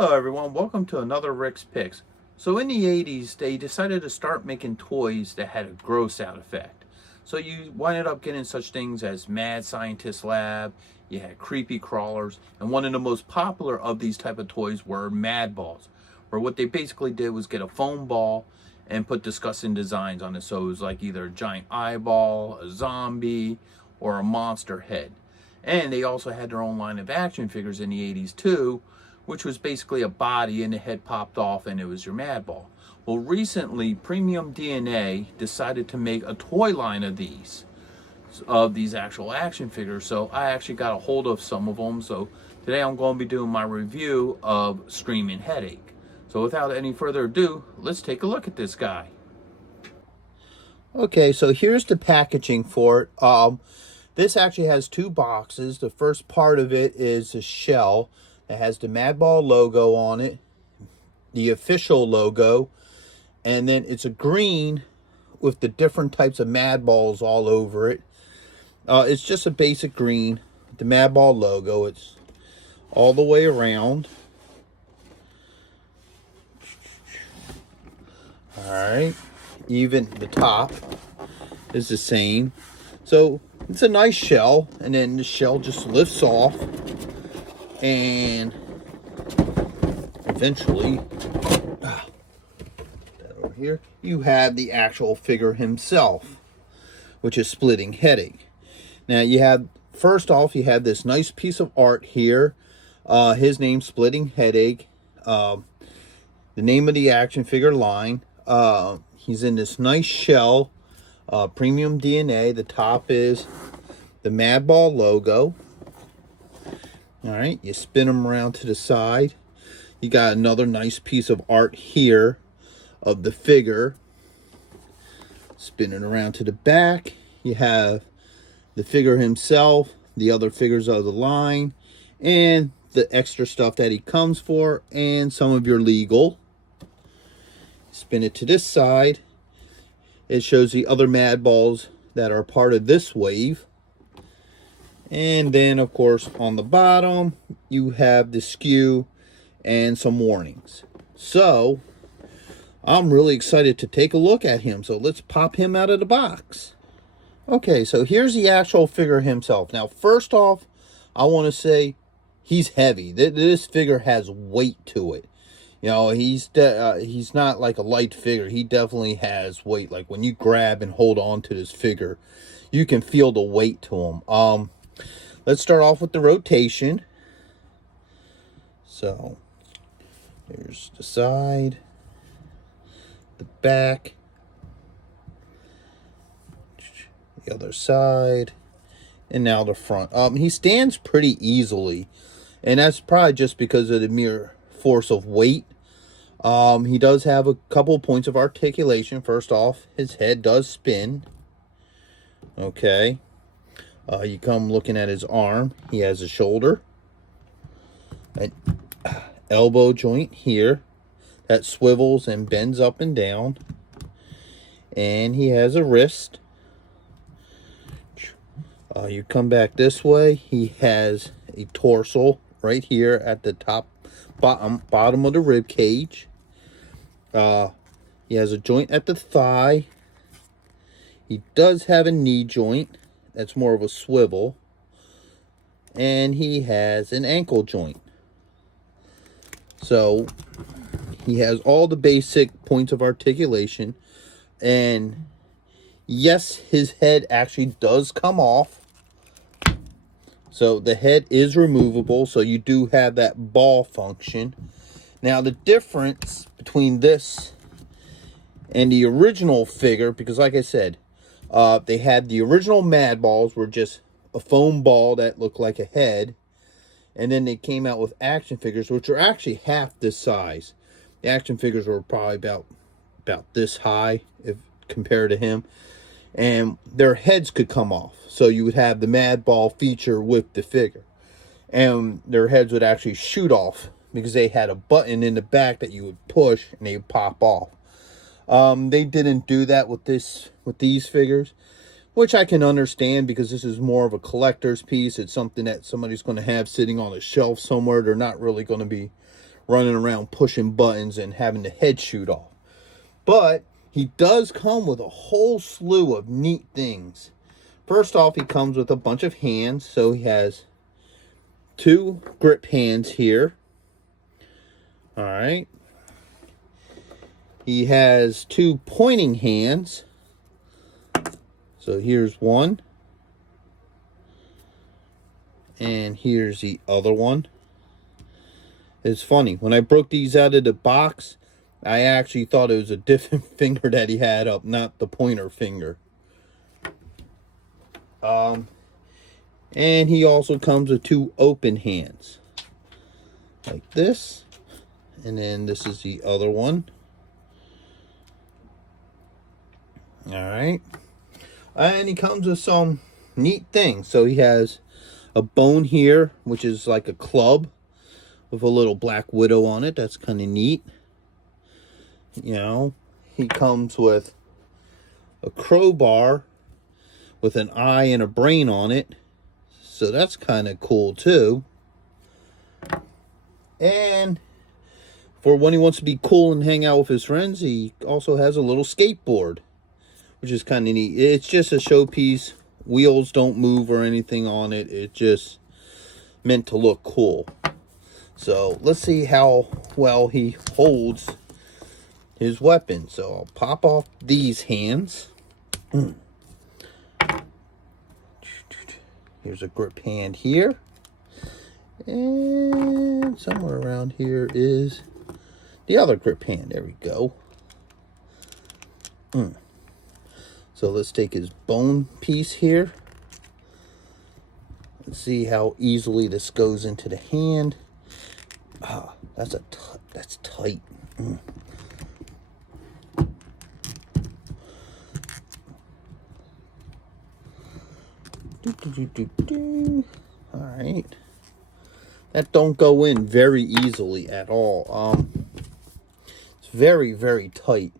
Hello everyone, welcome to another Rick's Picks. So in the 80s, they decided to start making toys that had a gross out effect. So you winded up getting such things as Mad Scientist Lab, you had creepy crawlers, and one of the most popular of these type of toys were Madballs, where what they basically did was get a foam ball and put disgusting designs on it. So it was like either a giant eyeball, a zombie, or a monster head. And they also had their own line of action figures in the 80s too, which was basically a body and the head popped off and it was your Madball. Well, recently, Premium DNA decided to make a toy line of these actual action figures. So I actually got a hold of some of them. So today I'm going to be doing my review of Screaming Headache. So without any further ado, let's take a look at this guy. Okay, so here's the packaging for it. This actually has two boxes. The first part of it is a shell. It has the Madball logo on it, the official logo, and then it's a green with the different types of Madballs all over it. It's just a basic green, the Madball logo. It's all the way around. Alright, even the top is the same. So it's a nice shell, and then the shell just lifts off. And eventually, over here, you have the actual figure himself, which is Splitting Headache. Now you have, first off, you have this nice piece of art here. His name's Splitting Headache. The name of the action figure line. He's in this nice shell, Premium DNA. The top is the Madball logo. All right, you spin them around to the side. You got another nice piece of art here of the figure. Spin it around to the back. You have the figure himself, the other figures of the line, and the extra stuff that he comes for, and some of your legal. Spin it to this side. It shows the other Madballs that are part of this wave. And then, of course, on the bottom, you have the skew and some warnings. So, I'm really excited to take a look at him. So, let's pop him out of the box. Okay, so here's the actual figure himself. Now, first off, I want to say he's heavy. This figure has weight to it. You know, he's not like a light figure. He definitely has weight. Like, when you grab and hold on to this figure, you can feel the weight to him. Let's start off with the rotation. So, here's the side, the back, the other side, and now the front. He stands pretty easily, and that's probably just because of the mere force of weight. He does have a couple of points of articulation. First off, his head does spin. Okay. You come looking at his arm. He has a shoulder, an elbow joint here that swivels and bends up and down, and he has a wrist. You come back this way. He has a torso right here at the bottom of the rib cage. He has a joint at the thigh. He does have a knee joint. That's more of a swivel. And he has an ankle joint. So, he has all the basic points of articulation. And, yes, his head actually does come off. So, the head is removable. So, you do have that ball function. Now, the difference between this and the original figure, because like I said, they had the original Madballs were just a foam ball that looked like a head. And then they came out with action figures, which are actually half this size. The action figures were probably about this high if compared to him. And their heads could come off. So you would have the Madball feature with the figure. And their heads would actually shoot off because they had a button in the back that you would push and they would pop off. They didn't do that with these figures, which I can understand because this is more of a collector's piece. It's something that somebody's going to have sitting on a shelf somewhere. They're not really going to be running around pushing buttons and having the head shoot off. But he does come with a whole slew of neat things. First off, he comes with a bunch of hands. So he has 2 grip hands here. All right. He has 2 pointing hands. So here's one. And here's the other one. It's funny. When I broke these out of the box, I actually thought it was a different finger that he had up, not the pointer finger. And he also comes with 2 open hands. Like this. And then this is the other one. Alright. And he comes with some neat things. So he has a bone here, which is like a club with a little black widow on it. That's kind of neat. You know, he comes with a crowbar with an eye and a brain on it. So that's kind of cool too. And for when he wants to be cool and hang out with his friends, he also has a little skateboard, which is kind of neat. It's just a showpiece. Wheels don't move or anything on it. It's just meant to look cool. So let's see how well he holds his weapon. So I'll pop off these hands. Here's a grip hand here. And somewhere around here is the other grip hand. There we go. So let's take his bone piece here. Let's see how easily this goes into the hand. Ah, that's tight. All right. That don't go in very easily at all. It's very, very tight.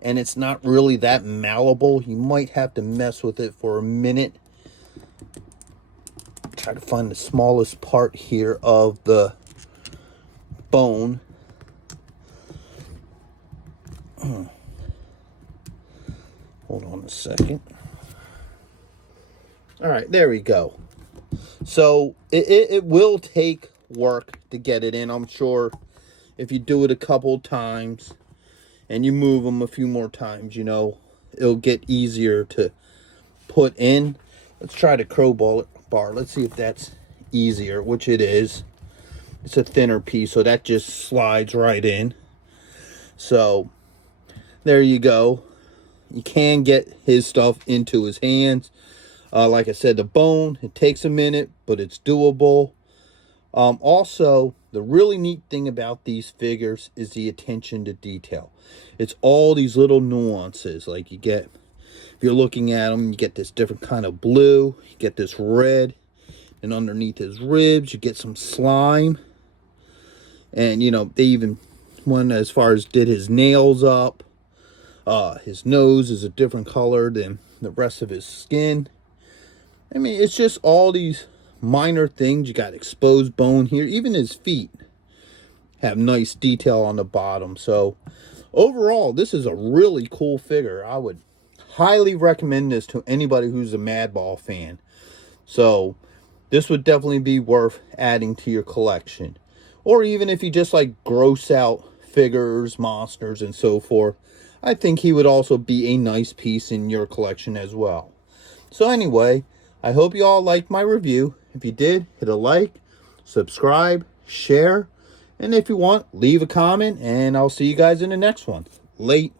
And it's not really that malleable. You might have to mess with it for a minute. Try to find the smallest part here of the bone. Hold on a second. All right, there we go. So it will take work to get it in. I'm sure if you do it a couple times and you move them a few more times, you know, it'll get easier to put in. Let's try the crowbar. Let's see if that's easier, which it is. It's a thinner piece, so that just slides right in. So there you go. You can get his stuff into his hands. Like I said, the bone, it takes a minute, but it's doable. Also, the really neat thing about these figures is the attention to detail. It's all these little nuances. Like you get, if you're looking at them, you get this different kind of blue. You get this red. And underneath his ribs, you get some slime. And, you know, they even went as far as did his nails up. His nose is a different color than the rest of his skin. I mean, it's just all these minor things. You got exposed bone here. Even his feet have nice detail on the bottom. So overall, this is a really cool figure. I would highly recommend this to anybody who's a Madball fan. So this would definitely be worth adding to your collection. Or even if you just like gross out figures, monsters, and so forth, I think he would also be a nice piece in your collection as well. So anyway, I hope you all liked my review. If you did, hit a like, subscribe, share, and if you want, leave a comment, and I'll see you guys in the next one. Late.